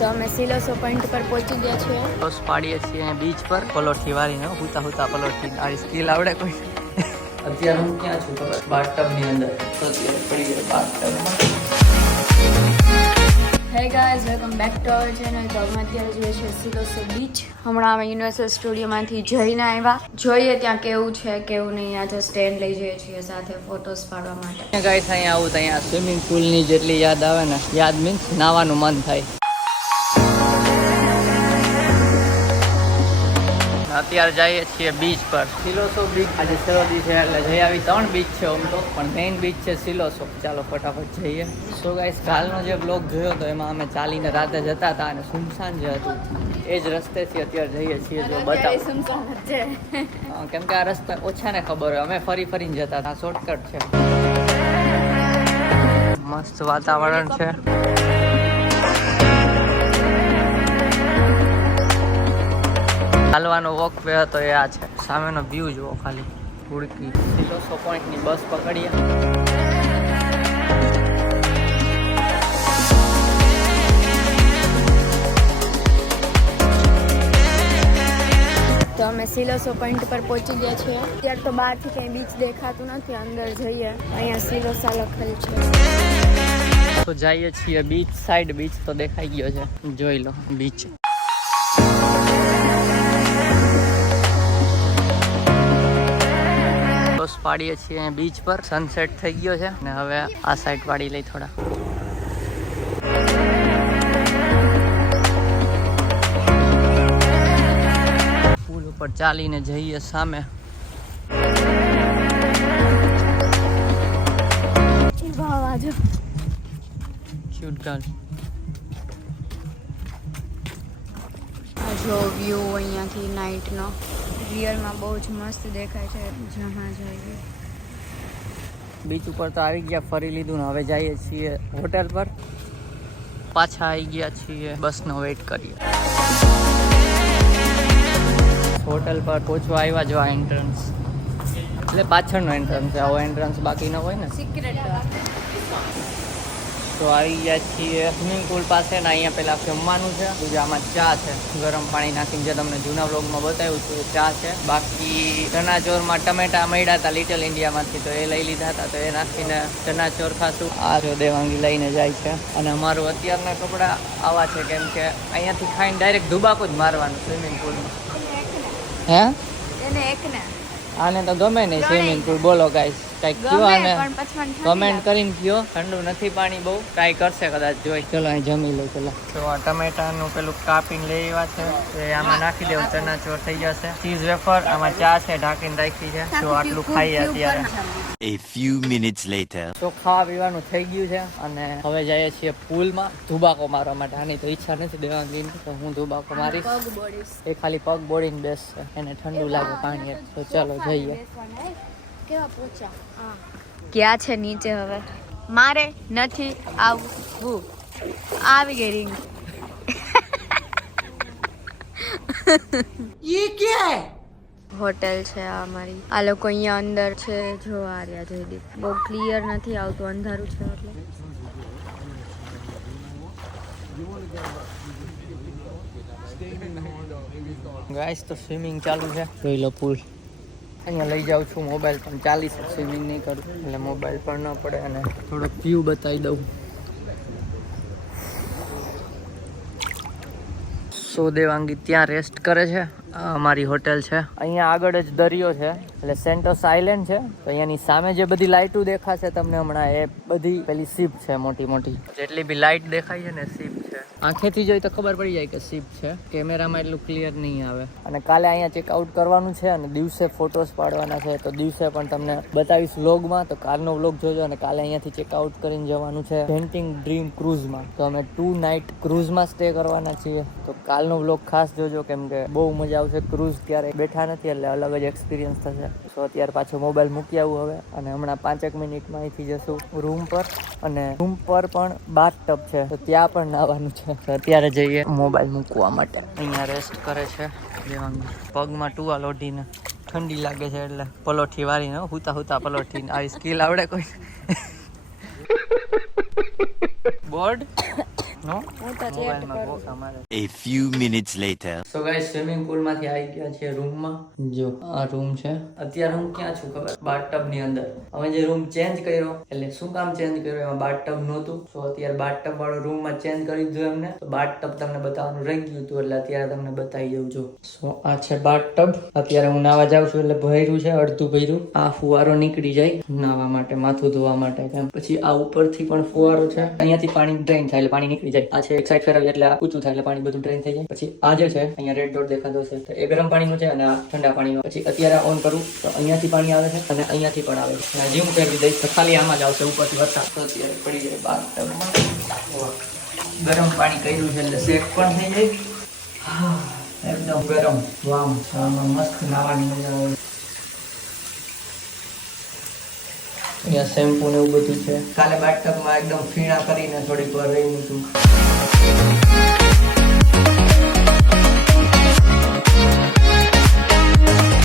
તો અમે સિલોસો પોઈન્ટ પર પહોંચી ગયા છીએ. બસ પાડીએ છીએ બીચ પર પલોઠી વાળીને હુતા હુતા પલોઠી આવી સ્કિલ આવડે કોઈ? અત્યારે હું ક્યાં છું ખબર? બાથટબ ની અંદર. તો અત્યારે પડી જાય બાથટબમાં. Hey guys, welcome back to our channel. તો અમે અત્યારે જોઈએ છીએ સિલોસો બીચ. હમણાં અમે યુનિવર્સલ સ્ટુડિયોમાંથી જઈને આવ્યા. જોઈએ ત્યાં કેવું છે કેવું નહીં. આજે સ્ટેન્ડ લઈ જઈએ છીએ સાથે ફોટોસ પાડવા માટે. ગાઈસ અહીંયા આવું તો અહીંયા સ્વિમિંગ પુલની જેટલી યાદ આવે ને, યાદ મીન્સ નાવાનું મન થાય. અત્યારે જઈએ છીએ બીચ પર, સિલોસો બીચ. આજે સરહદી છે એટલે જઈ આવી 3 બીચ છે આમ તો, પણ મેઇન બીચ છે સિલોસો. ચાલો ફટાફટ જઈએ. સો ગાઈસ, કાલનો જે બ્લોગ જોયો તો એમાં અમે ચાલીને રાતે જતા હતા અને સુમસાન જે હતું એ જ રસ્તેથી અત્યારે જઈએ છીએ. જો બતાવો, કેમ કે આ રસ્તા ઓછાને ખબર હોય, અમે ફરી ફરીને જતા હતા. શોર્ટકટ છે. મસ્ત વાતાવરણ છે. ચાલવાનો વોક વે હતો એ આ છે. સામેનો વ્યૂ જુઓ ખાલી. હુડકી સિલોસો પોઈન્ટની બસ પકડીએ. તો અમે સિલોસો પોઈન્ટ પર પહોંચી ગયા છીએ. અત્યારે તો બહારથી કંઈ બીચ દેખાતું નથી. અંદર જઈએ, અહીંયા સિલોસા લખેલ છે. તો જઈએ છીએ બીચ સાઈડ. બીચ તો દેખાઈ ગયો છે, જોઈ લો બીચ. પાડીએ છીએ બીચ પર. સનસેટ થઈ ગયો છે ને હવે આ સાઈડ પાડી લઈ થોડા. પુલ ઉપર ચાલીને જઈએ સામે. Cute girl. જો વ્યૂ અહીંયાથી નાઇટનો રિયલમાં બહુ જ મસ્ત દેખાય છે. જ્યાં જઈએ બીચ ઉપર તો આવી ગયા, ફરી લીધું ને હવે જઈએ છીએ હોટેલ પર. પાછા આવી ગયા છીએ, બસનો વેઇટ કરીએ. હોટેલ પર પહોંચવા આવ્યા. જો આ એન્ટ્રન્સ એટલે પાછળનો એન્ટ્રન્સ છે. આવો એન્ટ્રન્સ બાકી ન હોય ને. સિક્રેટ. તો આવી ગયા છીએ સ્વિમિંગ પુલ પાસે ને અહીંયા પેલા જમવાનું છે. બીજું આમાં ચા છે, ગરમ પાણી નાખીને, જે તમને જૂના વ્લોગમાં બતાવ્યું હતું એ ચા છે. બાકી ચણાચોરમાં ટમેટા મળ્યા હતા લિટલ ઇન્ડિયામાંથી, તો એ લઈ લીધા હતા. તો એ નાખીને ચણાચોર ખાશું. આ જો દેવાંગી લઈને જાય છે. અને અમારું અત્યારના કપડાં આવા છે, કેમ કે અહીંયાથી ખાઈને ડાયરેક્ટ ધુબાકો જ મારવાનું સ્વિમિંગ પુલમાં. હે એને એકને આને તો ગમે નહીં સ્વિમિંગ પુલ. બોલો ગાઈસ, કંઈક કયો આને કમેન્ટ કરીને કયો. ઠંડુ નથી પાણી બહુ. ટ્રાય કરશે કદાચ, જોઈ. ચલો અહીં જમી લો પેલા. તો આ ટમેટાનું પેલું કાપીને લઈ આવ્યા છે, એ આમાં નાખી દેવું. ચણાચોર થઈ જશે. ચીઝ વેફર આમાં ચા છે, ઢાંકીને રાખી છે. તો આટલું ખાઈએ અત્યારે. A few minutes later. તો ખાવા પીવાનું થઈ ગયું છે અને હવે જઈએ છીએ પુલમાં ધુબાકો મારવા માટે. આની તો ઈચ્છા નથી દેવાંગીની, તો હું ધુબાકો મારીશ. એ ખાલી પગ બોડીને બેસશે, એને ઠંડુ લાગે પાણી. તો ચાલો જઈએ. ક્યાં છે નીચે? હવે મારે નથી આવવું. આવી ગઈ રિંગ. યે ક્યા હે? હોટેલ છે આ અમારી. આ લોકો અહીંયા અંદર છે. જો આ રહ્યા જયદીપ. બહુ ક્લિયર નથી આવતું, અંધારું છે એટલે. ગાઈસ, તો સ્વિમિંગ ચાલુ છે. જોઈ લો પુલ. અહીંયા લઈ જાઉં છું મોબાઈલ, પણ ચાલી છે. સ્વિમિંગ નહીં કરું એટલે મોબાઈલ પણ ન પડે. અને થોડોક વ્યૂ બતાવી દઉં. સો દેવાંગી ત્યાં રેસ્ટ કરે છે. આ અમારી હોટેલ છે. અહીંયા આગળ જ દરિયો છે, એટલે સેન્ટોસ આઇલેન્ડ છે. તો અહીંયાની સામે જે બધી લાઇટો દેખાશે તમને હમણાં, એ બધી પેલી શિપ છે મોટી મોટી. જેટલી બી લાઇટ દેખાય છે ને શિપ છે. આંખેથી જોઈ તો ખબર પડી જાય કે શિપ છે. કેમેરામાં એટલું ક્લિયર નહીં આવે. અને કાલે અહીંયા ચેકઆઉટ કરવાનું છે અને દિવસે ફોટોસ પાડવાના છે. તો દિવસે પણ તમને બતાવીશ વ્લોગમાં. તો કાલનો વ્લોગ જોજો. અને કાલે અહીંયાથી ચેકઆઉટ કરીને જવાનું છે પેન્ટિંગ ડ્રીમ ક્રૂઝમાં. તો અમે 2 નાઇટ ક્રૂઝમાં સ્ટે કરવાના છીએ. તો કાલનો વ્લોગ ખાસ જોજો, કેમ કે બહુ મજા આવશે. ક્રૂઝ ક્યારે બેઠા નથી એટલે અલગ જ એક્સપિરિયન્સ થશે. તો અત્યારે પાછો મોબાઈલ મૂકી આવું હવે. અને હમણાં 5 મિનિટમાં અહીંથી જશું રૂમ પર. અને રૂમ પર પણ બાથટબ છે, તો ત્યાં પણ નાહવાનું છે. અત્યારે જઈએ મોબાઈલ મૂકવા માટે. અહીંયા રેસ્ટ કરે છે દેવાંગી. પગમાં ટુવાલ ઓઢીને. ઠંડી લાગે છે એટલે પલોઠી વાળીને હુતા હુતા પલોઠી. આવી સ્કિલ આવડે કોઈ? બોર્ડ નો હું તો ચેટ મોબાઈલમાં કરું ગોખા મારે. A few minutes later. So guys swimming pool માંથી આવી ગયા છે રૂમમાં. જો આ રૂમ છે. અત્યારે હું ક્યાં છું ખબર? બાથટબ ની અંદર. અમે જે રૂમ ચેન્જ કર્યો, એટલે શું કામ ચેન્જ કર્યો, એમાં બાથટબ નહોતું. સો અત્યારે બાથટબ વાળો રૂમ માં ચેન્જ કરી દીધું એમને. તો બાથટબ તમને બતાવવાનું રહી ગયું હતું, એટલે અત્યારે તમને બતાવી દઉં છું. સો આ છે બાથટબ. અત્યારે હું નાવા જાઉં છું, એટલે ભર્યું છે, અડધું ભર્યું. આ ફુવારો નીકળી જાય નાવા માટે, માથું ધોવા માટે. કેમ પછી આ ઉપરથી પણ ફુવારો છે. અહીંયાથી પાણી ડ્રેન થાય એટલે પાણી નીકળી જાય. આ છે એક સાઈડ ફેરવીએ એટલે ઊંચું થાય એટલે પાણી બધું ડ્રેન થઈ જાય. પછી આ જે છે અહીંયા રેડ ડોટ દેખાતો છે, તો એ ગરમ પાણીનું છે અને આ ઠંડા પાણીનું. પછી અત્યારે ઓન કરું તો અહીંયાથી પાણી આવે છે અને અહીંયાથી પણ આવે છે. અને જીમ ફેરવી દઈશ તો ખાલી આમાં જ આવશે ઉપરથી વરસાદ. તો અત્યારે પડી જાય બાથટબમાં. ગરમ પાણી કર્યું છે એટલે શેક પણ થઈ જાય. હા એકદમ ગરમ. વામ આમાં મસ્ત નાવાની મજા આવે. અહીંયા શેમ્પુ ને એવું બધું છે. કાલે બાથટબમાં એકદમ ફીણા કરીને થોડીક વાર રહી હતું.